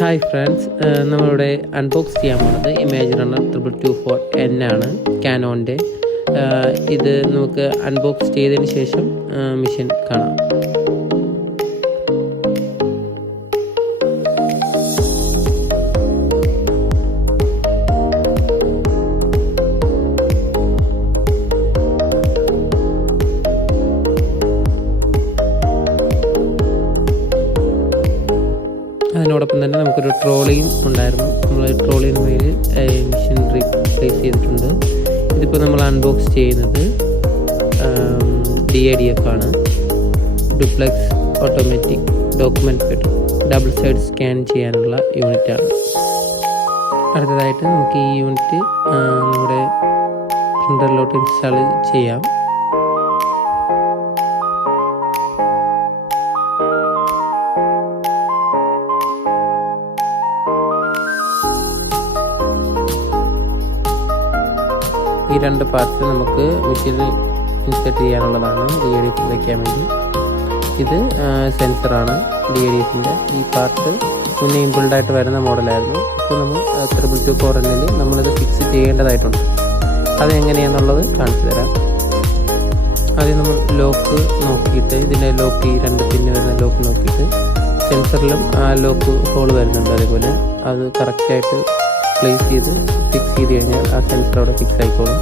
Hi friends, നമ്മളിവിടെ unbox ചെയ്യാൻ പോകുന്നത് ഇമേജ് റണ്ണർ 2224N ആണ് കാനോൻ്റെ. ഇത് നമുക്ക് അൺബോക്സ് ചെയ്തതിന് ശേഷം മെഷീൻ കാണാം. അതിനോടൊപ്പം തന്നെ നമുക്കൊരു ട്രോളിയും ഉണ്ടായിരുന്നു. നമ്മൾ ട്രോളിന് മേലിൽ മെഷീൻ റീപ്ലേസ് ചെയ്തിട്ടുണ്ട്. ഇതിപ്പോൾ നമ്മൾ അൺബോക്സ് ചെയ്യുന്നത് DADF ആണ്, duplex automatic document fitter double side scan ചെയ്യാനുള്ള യൂണിറ്റാണ്. അടുത്തതായിട്ട് നമുക്ക് ഈ യൂണിറ്റ് നമ്മുടെ പ്രിൻ്ററിലോട്ട് ഇൻസ്റ്റാൾ ചെയ്യാം. ഈ രണ്ട് പാർട്സ് നമുക്ക് മെഷീനിൽ ഇൻസെർട്ട് ചെയ്യാനുള്ളതാണ് DADF വയ്ക്കാൻ വേണ്ടി. ഇത് സെൻസറാണ് DADFൻ്റെ. ഈ പാർട്ട് മുന്നേ ഇമ്പിൾഡായിട്ട് വരുന്ന മോഡലായിരുന്നു. ഇപ്പോൾ നമ്മൾ 2224N നമ്മളിത് ഫിക്സ് ചെയ്യേണ്ടതായിട്ടുണ്ട്. അതെങ്ങനെയാണെന്നുള്ളത് കാണിച്ചു തരാം. ആദ്യം നമ്മൾ ലോക്ക് നോക്കിയിട്ട്, ഇതിൻ്റെ ലോക്ക് ഈ രണ്ട് പിന്ന് വരുന്ന ലോക്ക് നോക്കിയിട്ട്, സെൻസറിലും ആ ലോക്ക് ഹോൾ വരുന്നുണ്ട്, അതേപോലെ അത് കറക്റ്റായിട്ട് പ്ലേസ് ചെയ്ത് ഫിക്സ് ചെയ്ത് കഴിഞ്ഞാൽ ആ സെൻസർ അവിടെ ഫിക്സ് ആയിക്കോളും.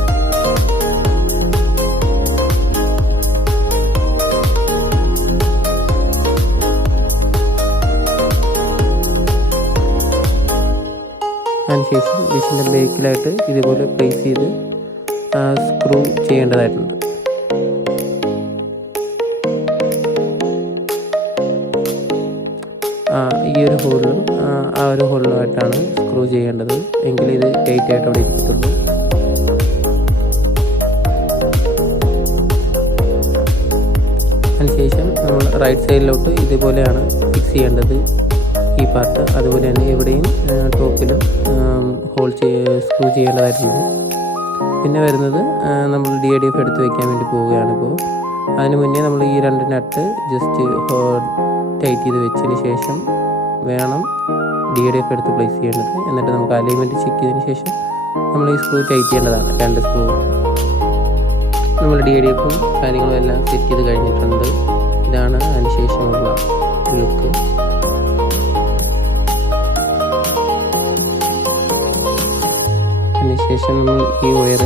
അതിനുശേഷം മെഷീൻ്റെ ബേക്കിലായിട്ട് ഇതുപോലെ പ്ലേസ് ചെയ്ത് സ്ക്രൂ ചെയ്യേണ്ടതായിട്ടുണ്ട്. ഈ ഒരു ഹോളിലും ആ ഒരു ഹോളിലുമായിട്ടാണ് സ്ക്രൂ ചെയ്യേണ്ടത്, എങ്കിൽ ഇത് ടൈറ്റ് ആയിട്ട് അവിടെ ഇരിക്കത്തുള്ളൂ. അതിനുശേഷം നമ്മൾ റൈറ്റ് സൈഡിലോട്ട് ഇതുപോലെയാണ് ഫിക്സ് ചെയ്യേണ്ടത് ഈ പാർട്ട്. അതുപോലെ തന്നെ ഇവിടെയും ടോപ്പിലും ഹോൾ സ്ക്രൂ ചെയ്യേണ്ടതായിട്ടുണ്ട്. പിന്നെ വരുന്നത് നമ്മൾ DADF എടുത്ത് വയ്ക്കാൻ വേണ്ടി പോവുകയാണിപ്പോൾ. അതിന് മുന്നേ നമ്മൾ ഈ രണ്ട് നട്ട് ജസ്റ്റ് ടൈറ്റ് ചെയ്ത് വെച്ചതിന് ശേഷം വേണം DADF എടുത്ത് പ്ലേസ് ചെയ്യേണ്ടത്. എന്നിട്ട് നമുക്ക് അലൈൻമെൻറ്റ് ചെക്ക് ചെയ്തതിന് ശേഷം നമ്മൾ ഈ സ്ക്രൂ ടൈറ്റ് ചെയ്യേണ്ടതാണ്, രണ്ട് സ്ക്രൂ. നമ്മൾ DADFും കാര്യങ്ങളും എല്ലാം സെറ്റ് ചെയ്ത് കഴിഞ്ഞിട്ടുണ്ട്. ഇതാണ് അതിന് ശേഷമുള്ള ലുക്ക്. അതിനുശേഷം നമ്മൾ ഈ വയർ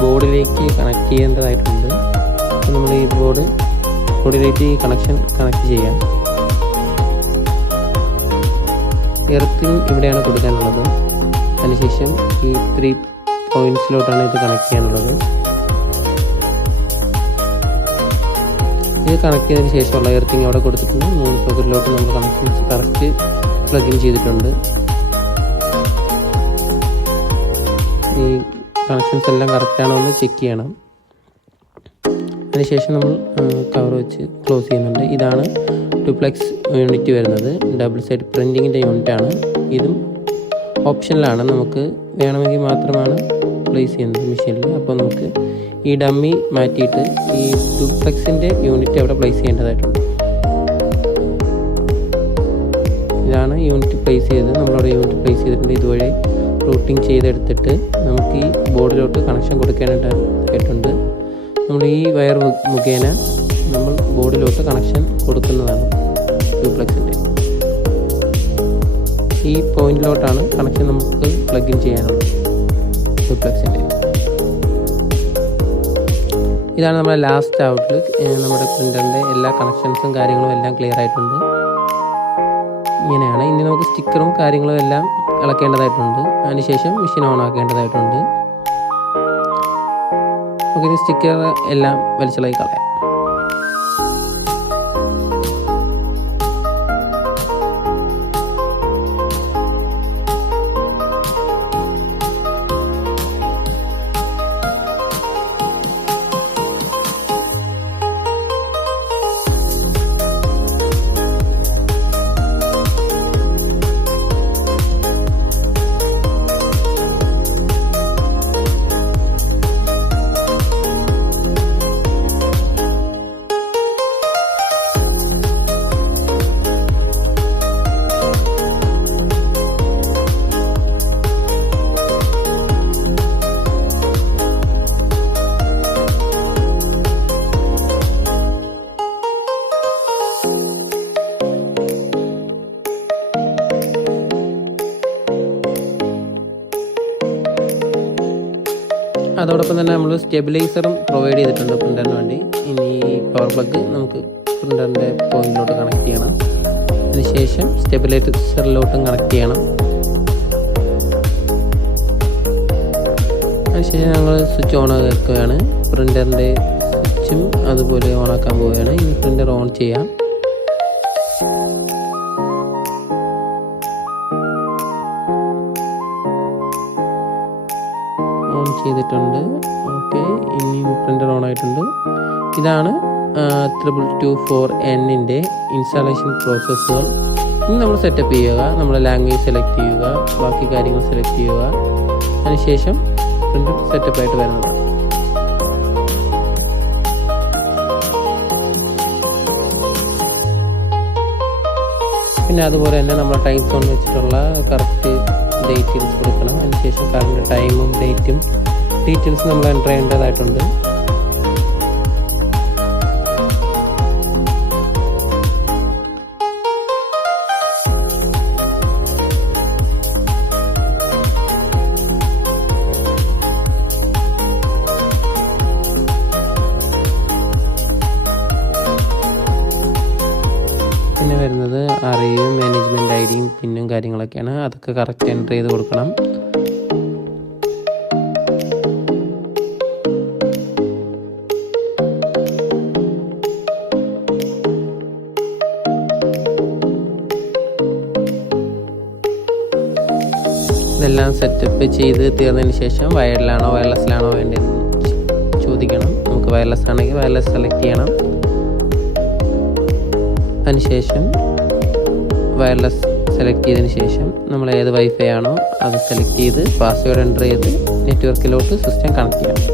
ബോർഡിലേക്ക് കണക്ട് ചെയ്യേണ്ടതായിട്ടുണ്ട്. നമ്മൾ ഈ ബോർഡിലേക്ക് ഈ കണക്ട് ചെയ്യാം. എർത്തിങ് ഇവിടെയാണ് കൊടുക്കാനുള്ളത്. അതിനുശേഷം ഈ 3 പോയിൻറ്റ്സിലോട്ടാണ് ഇത് കണക്ട് ചെയ്യാനുള്ളത്. ഇത് കണക്ട് ചെയ്തതിന് ശേഷമുള്ള എർത്തിങ് അവിടെ കൊടുത്തിട്ടുണ്ട്. 3 സോക്കറ്റിലോട്ട് നമ്മൾ കണക്ഷൻസ് കറക്റ്റ് പ്ലഗ് ഇൻ ചെയ്തിട്ടുണ്ട്. ഈ കണക്ഷൻസ് എല്ലാം കറക്റ്റാണോ എന്ന് ചെക്ക് ചെയ്യണം. അതിനുശേഷം നമ്മൾ കവർ വെച്ച് ക്ലോസ് ചെയ്യുന്നുണ്ട്. ഇതാണ് ഡ്യൂപ്ലെക്സ് യൂണിറ്റ് വരുന്നത്, ഡബിൾ സൈഡ് പ്രിൻറ്റിങ്ങിൻ്റെ യൂണിറ്റാണ്. ഇതും ഓപ്ഷനിലാണ്, നമുക്ക് വേണമെങ്കിൽ മാത്രമാണ് പ്ലേസ് ചെയ്യുന്നത് മെഷീനിൽ. അപ്പോൾ നമുക്ക് ഈ ഡമ്മി മാറ്റിയിട്ട് ഈ ഡ്യൂപ്ലെക്സിൻ്റെ യൂണിറ്റ് അവിടെ പ്ലേസ് ചെയ്യേണ്ടതായിട്ടുണ്ട്. ഇതാണ് യൂണിറ്റ് പ്ലേസ് ചെയ്തത്. നമ്മളവിടെ യൂണിറ്റ് പ്ലേസ് ചെയ്തിട്ടുണ്ട്. ഇതുവഴി റൂട്ടിങ് ചെയ്തെടുത്തിട്ട് നമുക്ക് ഈ ബോർഡിലോട്ട് കണക്ഷൻ കൊടുക്കാനായിട്ടുണ്ട്. നമ്മൾ ഈ വയർ മുഖേന നമ്മൾ ബോർഡിലോട്ട് കണക്ഷൻ കൊടുക്കുന്നതാണ് ഡ്യൂപ്ലെക്സിൻ്റെ. ഈ പോയിന്റിലോട്ടാണ് കണക്ഷൻ നമുക്ക് പ്ലഗ് ഇൻ ചെയ്യാനുള്ളത് ഡ്യൂപ്ലെക്സിൻ്റെ. ഇതാണ് നമ്മുടെ ലാസ്റ്റ് ഔട്ട്ലുക്ക്. നമ്മുടെ പ്രിൻ്ററിൻ്റെ എല്ലാ കണക്ഷൻസും കാര്യങ്ങളും എല്ലാം ക്ലിയർ ആയിട്ടുണ്ട്. ഇങ്ങനെയാണ്. ഇനി നമുക്ക് സ്റ്റിക്കറും കാര്യങ്ങളും എല്ലാം ഇളക്കേണ്ടതായിട്ടുണ്ട്. അതിനുശേഷം മെഷീൻ ഓൺ ആക്കേണ്ടതായിട്ടുണ്ട്. നമുക്കിനി സ്റ്റിക്കർ എല്ലാം വലിച്ചിളക്കി കളയാം. അതോടൊപ്പം തന്നെ നമ്മൾ സ്റ്റെബിലൈസറും പ്രൊവൈഡ് ചെയ്തിട്ടുണ്ട് പ്രിൻ്ററിന് വേണ്ടി. ഇനി പവർ പ്ലഗ് നമുക്ക് പ്രിൻ്ററിൻ്റെ പോയിന്റിലോട്ട് കണക്ട് ചെയ്യണം. അതിനുശേഷം സ്റ്റെബിലൈസറിലോട്ടും കണക്ട് ചെയ്യണം. അതിനുശേഷം ഞങ്ങൾ സ്വിച്ച് ഓൺ ആക്കുകയാണ്. പ്രിൻ്ററിൻ്റെ സ്വിച്ചും അതുപോലെ ഓൺ ആക്കാൻ പോവുകയാണ്. ഇനി പ്രിൻ്റർ ഓൺ ചെയ്യാം. ഓൺ ചെയ്തിട്ടുണ്ട്. ഓക്കെ, ഇനി പ്രിൻ്റർ ഓൺ ആയിട്ടുണ്ട്. ഇതാണ് 2224N ഇൻസ്റ്റാളേഷൻ പ്രോസസ്സുകൾ. ഇനി നമ്മൾ സെറ്റപ്പ് ചെയ്യുക. നമ്മുടെ ലാംഗ്വേജ് സെലക്ട് ചെയ്യുക, ബാക്കി കാര്യങ്ങൾ സെലക്ട് ചെയ്യുക. അതിനുശേഷം പ്രിൻ്റർ സെറ്റപ്പായിട്ട് വരുന്നതാണ്. പിന്നെ അതുപോലെ തന്നെ നമ്മൾ ടൈം സോൺ വെച്ചിട്ടുള്ള കറക്റ്റ് ഡീറ്റെയിൽസ് കൊടുക്കണം. അതിനുശേഷം കറണ്ട് ടൈമും ഡേറ്റും ഡീറ്റെയിൽസ് നമ്മൾ എൻ്റർ ചെയ്യേണ്ടതായിട്ടുണ്ട്. പിന്നെ വരുന്നത് അറിയും മാനേജ്മെൻറ്റ് ഐഡിയും പിന്നും കാര്യങ്ങളൊക്കെയാണ്. അതൊക്കെ കറക്റ്റ് എൻ്റർ ചെയ്ത് കൊടുക്കണം. ഇതെല്ലാം സെറ്റപ്പ് ചെയ്ത് തീർന്നതിന് ശേഷം വയറിലാണോ വയർലെസ്സിലാണോ വേണ്ടതെന്ന് ചോദിക്കണം. നമുക്ക് വയർലെസ് ആണെങ്കിൽ വയർലെസ് സെലക്ട് ചെയ്യണം. അതിനുശേഷം വയർലെസ് സെലക്ട് ചെയ്തതിന് ശേഷം നമ്മൾ ഏത് വൈഫൈ ആണോ അത് സെലക്ട് ചെയ്ത് പാസ്വേഡ് എൻ്റർ ചെയ്ത് നെറ്റ്വർക്കിലോട്ട് സിസ്റ്റം കണക്ട് ചെയ്യണം.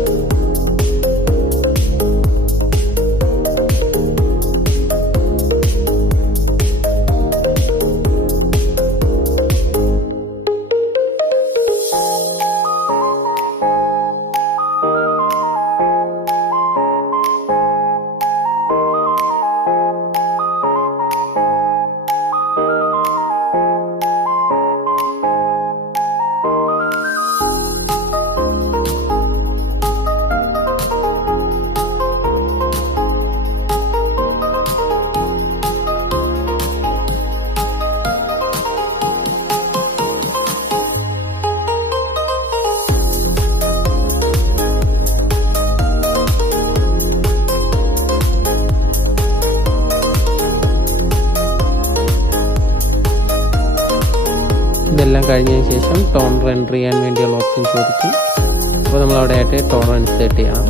ഇതെല്ലാം കഴിഞ്ഞതിന് ശേഷം ടോണർ എൻ്റർ ചെയ്യാൻ വേണ്ടിയുള്ള ഓപ്ഷൻ ചോദിക്കും. അപ്പോൾ നമ്മൾ അവിടെ ആയിട്ട് ടോണർ ഇൻസേർട്ട് ചെയ്യണം.